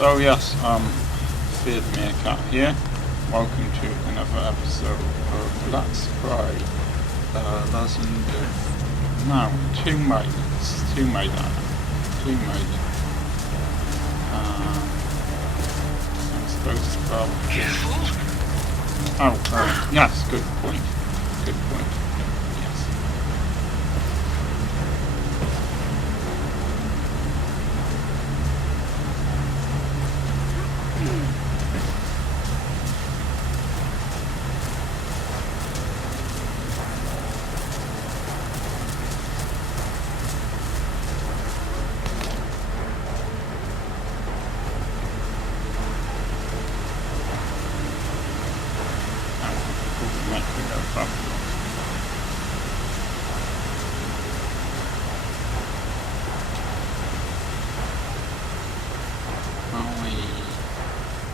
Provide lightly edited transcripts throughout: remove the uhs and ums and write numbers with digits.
So yes, Fear the Meerkat here. Welcome to another episode of Let's Play Legend of... No, Tomb Maidens. Tomb Maiden. I'm supposed to spell... Oh, yes, good point. Good point. Yes.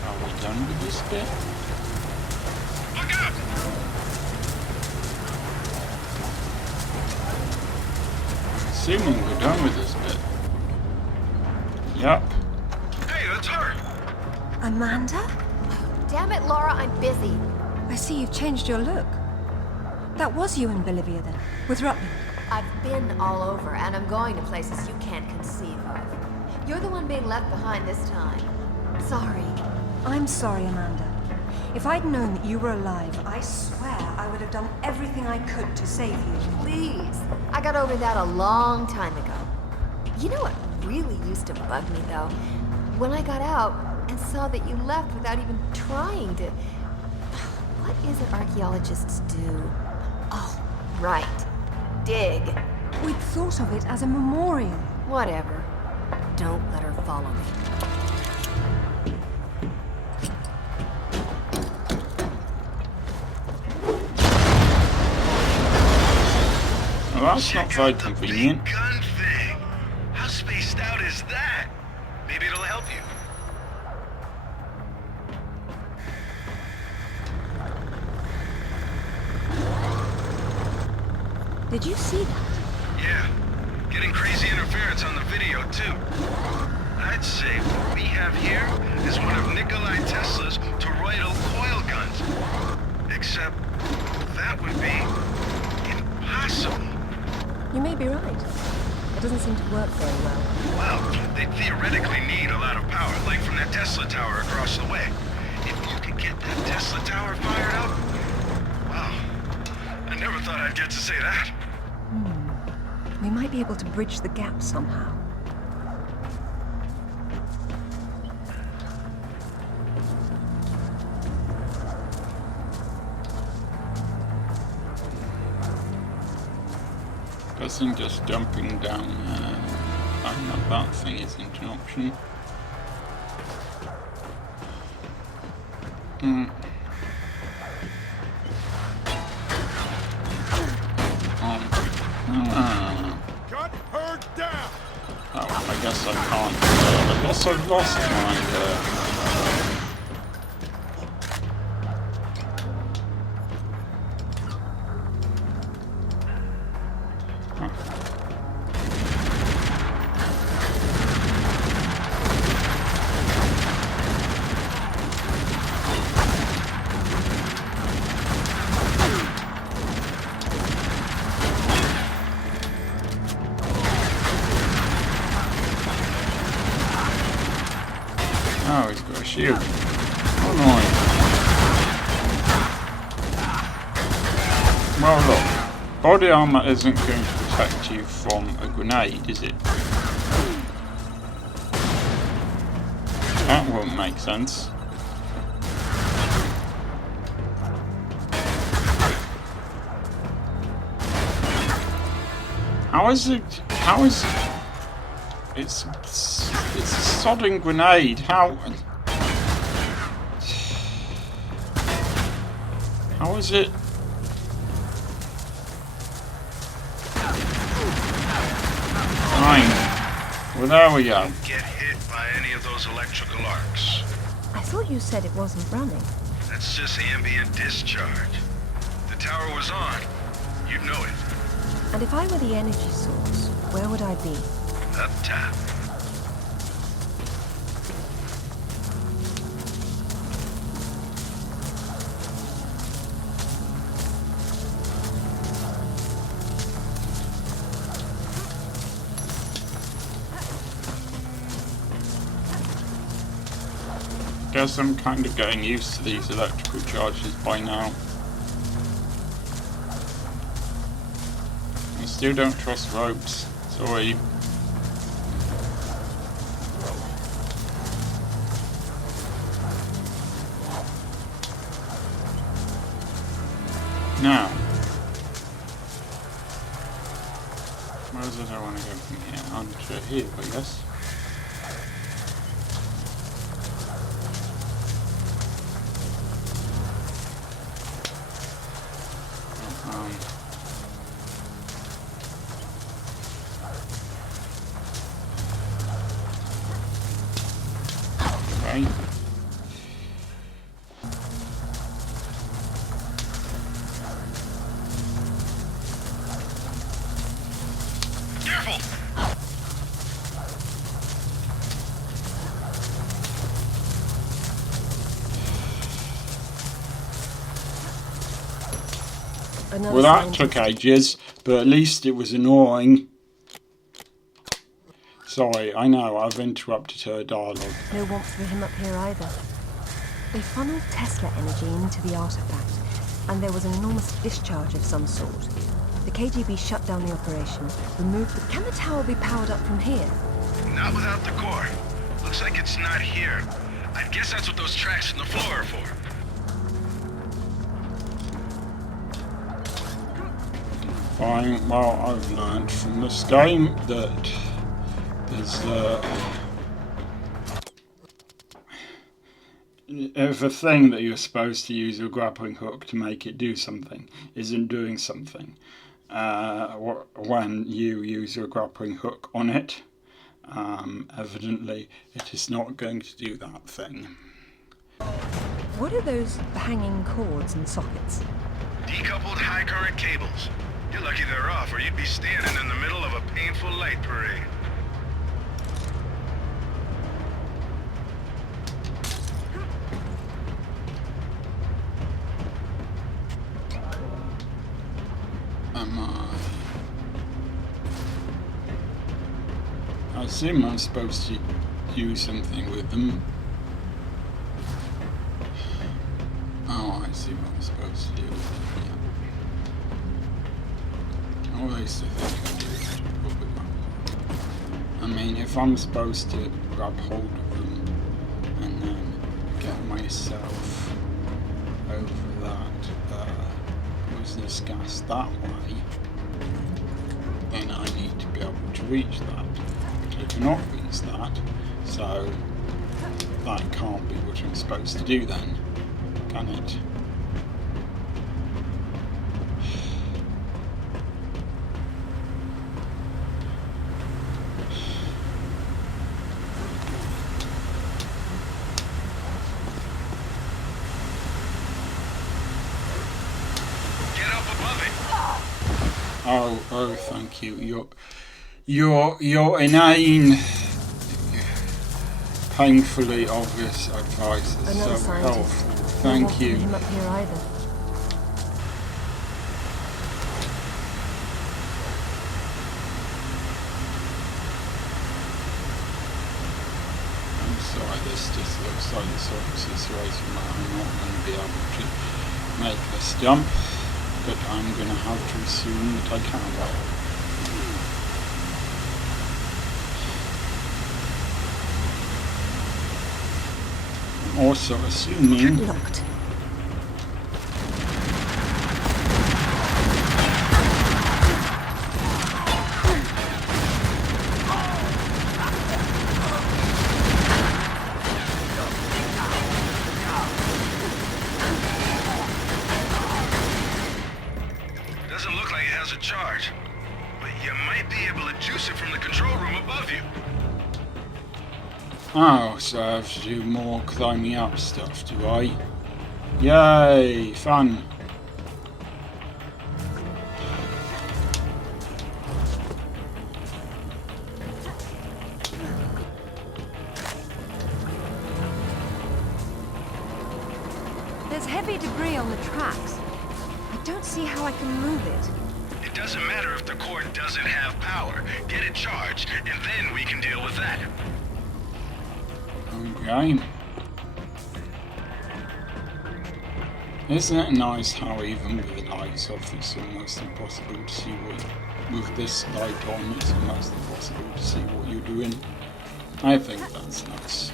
Are we done with this bit? Look out! Assuming we're done with this bit. Yup. Hey, that's her! Amanda? Damn it, Laura, I'm busy. I see you've changed your look. That was you in Bolivia then, with Rutland. I've been all over, and I'm going to places you can't conceive of. You're the one being left behind this time. Sorry. I'm sorry, Amanda. If I'd known that you were alive, I swear I would have done everything I could to save you. Please. I got over that a long time ago. You know what really used to bug me, though? When I got out and saw that you left without even trying to... What is it archaeologists do? Oh, right. Dig. We'd thought of it as a memorial. Whatever. Don't let her follow me. Well, that's not very convenient. Big gun thing. How spaced out is that? Maybe it'll help you. Did you see that? Yeah. Getting crazy interference on the video, too. I'd say what we have here is one of Nikolai Tesla's toroidal coil guns. Except that would be impossible. You may be right. It doesn't seem to work very well. Well, they theoretically need a lot of power, like from that Tesla tower across the way. If you could get that Tesla tower fired up, wow. I never thought I'd get to say that. We might be able to bridge the gap somehow. Guessing just jumping down climbing up that thing isn't an option. Cut her down! Oh, I guess I can't. I guess I've lost my... Oh, he's got a shield. Oh, nice. Well, look. Body armor isn't going to protect you from a grenade, is it? That won't make sense. How is it? How is it? It's a sodding grenade. How is it? Fine. Well, there we go. Don't get hit by any of those electrical arcs. I thought you said it wasn't running. That's just ambient discharge. The tower was on, you'd know it. And if I were the energy source, where would I be? Up top. Guess I'm kind of getting used to these electrical charges by now. I still don't trust ropes. Sorry. Now, where did I want to go from here? Onto here, I guess. Okay. Careful! Another Well, that scientist. took ages, but at least it was annoying. Sorry, I know, I've interrupted her dialogue. No warmth for him up here either. They funneled Tesla energy into the artifact, and there was an enormous discharge of some sort. The KGB shut down the operation, removed the... Can the tower be powered up from here? Not without the core. Looks like it's not here. I guess that's what those tracks in the floor are for. Fine, well, I've learned from this game that there's if a thing that you're supposed to use a grappling hook to make it do something isn't doing something, when you use your grappling hook on it, evidently it is not going to do that thing. What are those hanging cords and sockets? Decoupled high current cables. You're lucky they're off, or you'd be standing in the middle of a painful light parade. I assume I'm supposed to do something with them. Oh, I see what I'm supposed to do with them, yeah. Or at least I think I do. Probably not. I mean, if I'm supposed to grab hold of them and then get myself over that poisonous gas that way, then I need to be able to reach that. I cannot reach that, so that can't be what I'm supposed to do then, can it? Get up above it. Oh, thank you. Your inane, painfully obvious advice is Another so scientist. helpful. No Thank warmth for you. him up here either. I'm sorry, this just looks like the sort of situation where I'm not going to be able to make this jump, but I'm going to have to assume that I can. I'm also assuming Locked. Doesn't look like it has a charge, but you might be able to juice it from the control room above you. oh, so I have to do more climbing up stuff, do I? Yay, fun. There's heavy debris on the tracks. I don't see how I can move it. It doesn't matter if the core doesn't have power. Get it charged, and then we can deal with that. Okay. Isn't it nice how even with the lights off it's almost impossible to see what, with this light on it's almost impossible to see what you're doing? I think that's nice.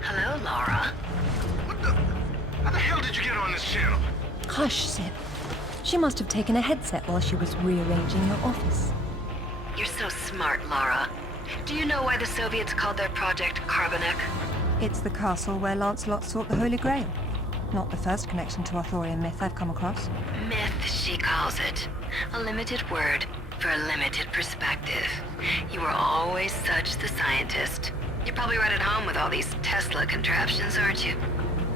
Hello, Laura. How the hell did you get on this channel? Hush, Sip. She must have taken a headset while she was rearranging her office. You're so smart, Laura. Do you know why the Soviets called their project Carbonek? It's the castle where Lancelot sought the Holy Grail. Not the first connection to Arthurian myth I've come across. Myth, she calls it. A limited word for a limited perspective. You were always such the scientist. You're probably right at home with all these Tesla contraptions, aren't you?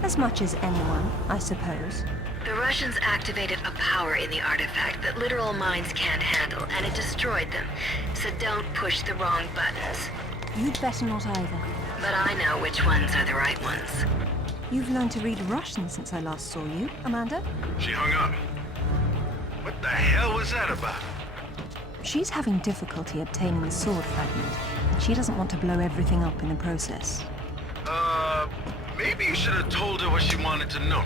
As much as anyone, I suppose. The Russians activated a power in the artifact that literal minds can't handle, and it destroyed them. So don't push the wrong buttons. You'd better not either. But I know which ones are the right ones. You've learned to read Russian since I last saw you, Amanda. She hung up. What the hell was that about? She's having difficulty obtaining the sword fragment, and she doesn't want to blow everything up in the process. Maybe you should have told her what she wanted to know.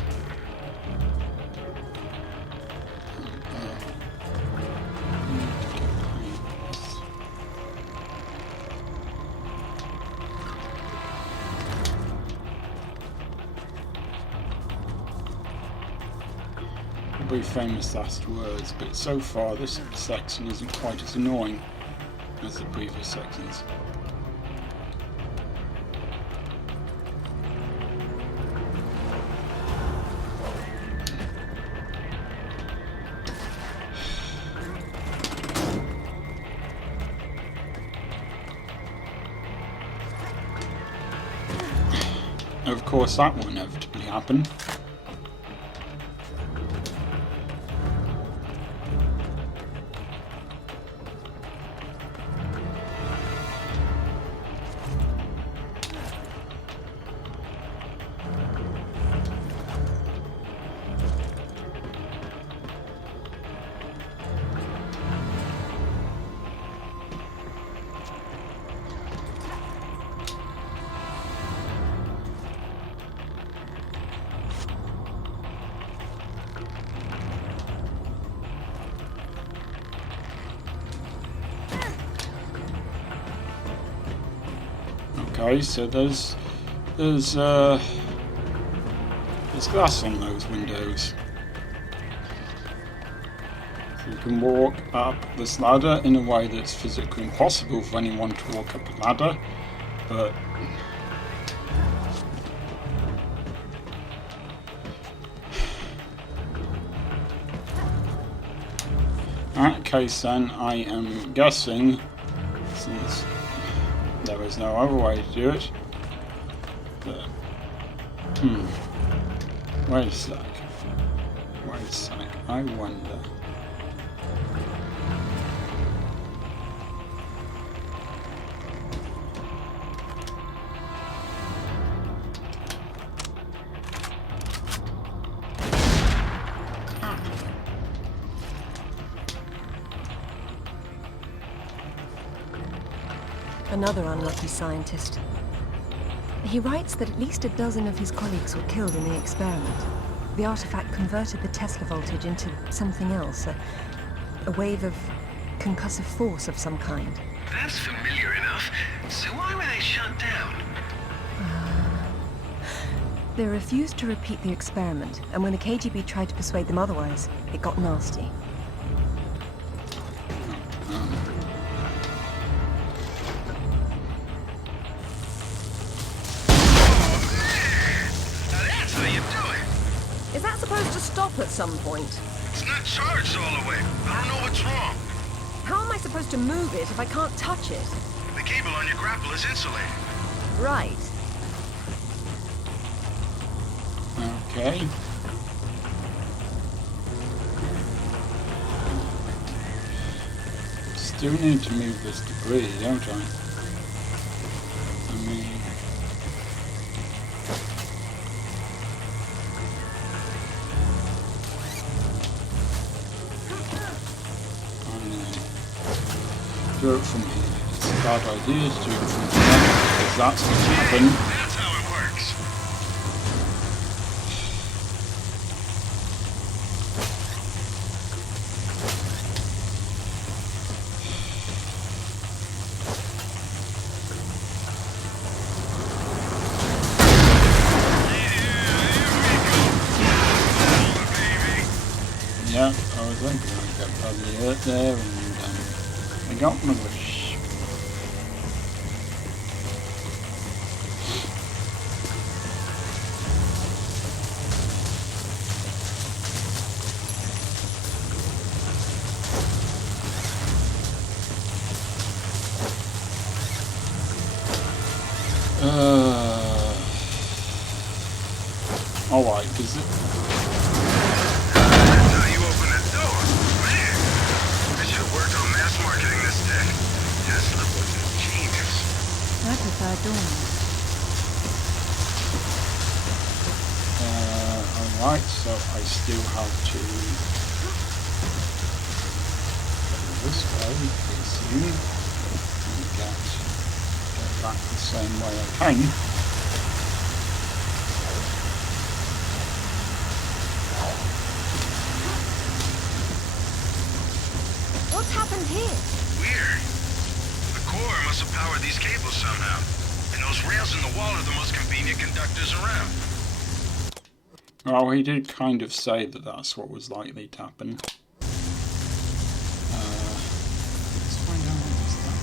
Probably famous last words, but so far this section isn't quite as annoying as the previous sections. Of course, that will inevitably happen. Okay, so there's glass on those windows. So you can walk up this ladder in a way that's physically impossible for anyone to walk up a ladder, but in that case then I am guessing, since there is no other way to do it. But, wait a sec. I wonder. Another unlucky scientist. He writes that at least a dozen of his colleagues were killed in the experiment. The artifact converted the Tesla voltage into something else, a wave of concussive force of some kind. That's familiar enough. So why were they shut down? They refused to repeat the experiment, and when the KGB tried to persuade them otherwise, it got nasty. Is that supposed to stop at some point? It's not charged all the way. I don't know what's wrong. How am I supposed to move it if I can't touch it? The cable on your grapple is insulated. Right. Okay. Still need to move this debris, don't I? I mean... do it from here. It's a bad idea to do it from here, because that's what's happened. That's how it works. Yeah, I was thinking I'd get bloody hurt there, and I got my wish. Alright, does it... That's how you open the door. Man, I should have worked on mass marketing this tech. Tesla was a genius. I prefer Dawn. Alright, so I still have to go this way, I assume, and get back the same way I came. What's happened here? Weird. The core must have powered these cables somehow. And those rails in the wall are the most convenient conductors around. Well, he did kind of say that that's what was likely to happen. Let's find out what was that.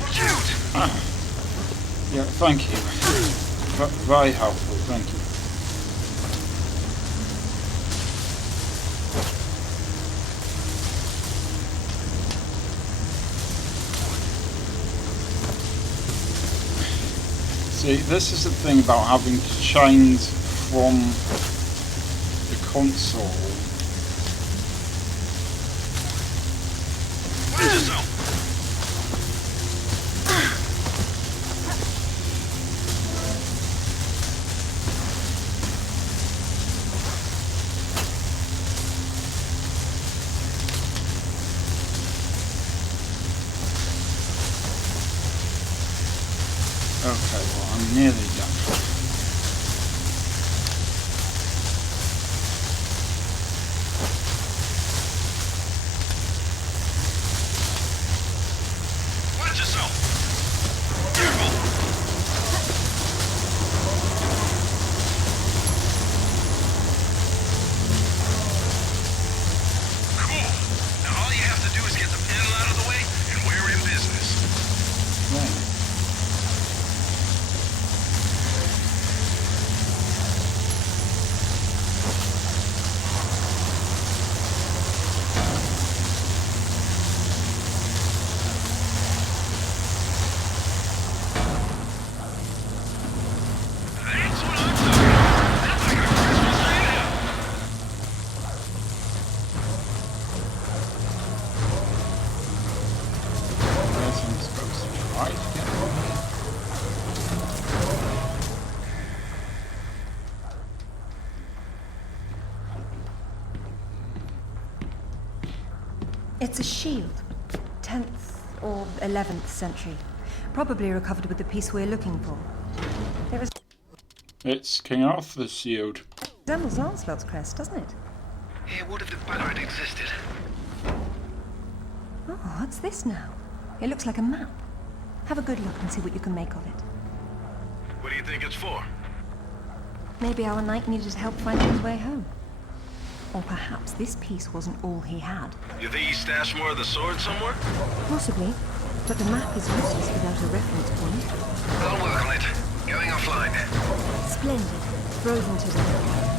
Watch out! Okay. Yeah, thank you. Very helpful, thank you. See, this is the thing about having to change from the console. Watch yourself! Okay, well, I'm nearly done. Watch yourself! Careful! Cool. Now all you have to do is get the panel out of the way, and we're in business. Right. That's what I'm talking about. That's like a Christmas idea. I guess I'm supposed to try to get over here. It's a shield. 10th or 11th century. Probably recovered with the piece we're looking for. It It's King Arthur's shield. resembles Lancelot's crest, doesn't it? Hey, what if the pirate existed? Oh, what's this now? It looks like a map. Have a good look and see what you can make of it. What do you think it's for? Maybe our knight needed help finding his way home. Or perhaps this piece wasn't all he had. You think he stashed more of the sword somewhere? Possibly, but the map is useless without a reference point. I'll work on it. Going offline. Splendid. Frozen today,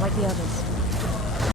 like the others.